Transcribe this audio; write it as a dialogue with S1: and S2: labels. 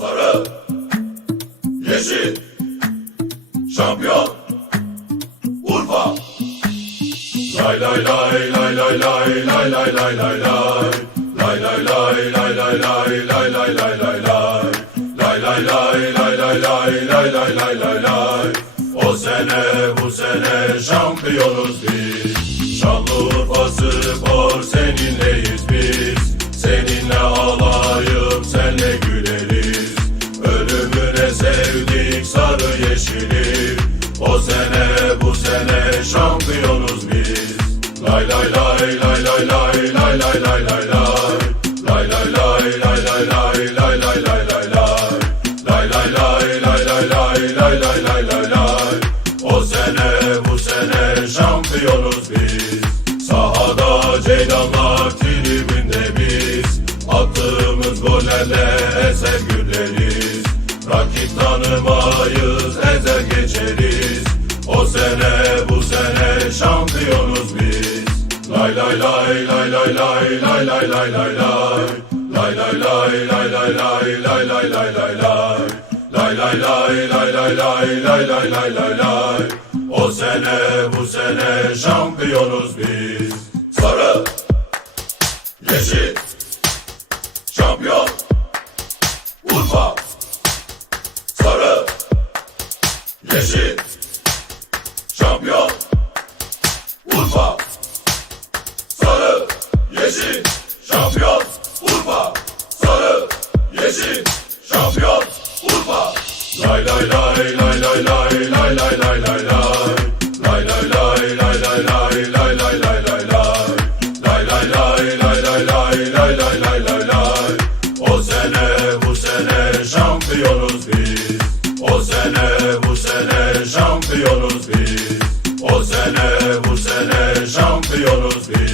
S1: Sarı, yeşil, şampiyon, Urfa. Lay lay lay lay lay lay lay lay lay lay lay. Lay lay lay lay lay lay lay lay lay lay lay. Lay lay lay lay lay lay lay lay lay lay lay. O sene bu sene şampiyonuz biz. Şanlıurfa O sene bu sene şampiyonuz biz. Lay lay lay lay lay lay lay lay lay lay lay. Lay lay lay lay lay lay lay lay lay lay lay. Lay lay lay lay lay lay lay lay lay. O sene bu sene şampiyonuz biz. Sahada ceylanlar tribünde. Attığımız gollerle eser. Rakip tanımayız sene bu sene şampiyonuz biz. Lay lay lay lay lay lay lay lay lay lay lay. Lay lay lay lay lay lay lay lay lay lay lay. Lay lay lay lay lay lay lay lay lay lay lay. O sene bu sene şampiyonuz biz. Sarı, yeşil, şampiyon, Urfa. Sarı, yeşil, Urfa. Sarı, yeşil, şampiyon, Urfa. Sarı, yeşil, şampiyon, Urfa. Lay lay lay lay lay lay lay lay lay lay lay. Lay lay lay lay lay lay lay lay lay lay. O sene bu sene şampiyonuz biz. O sene bu sene şampiyonuz biz.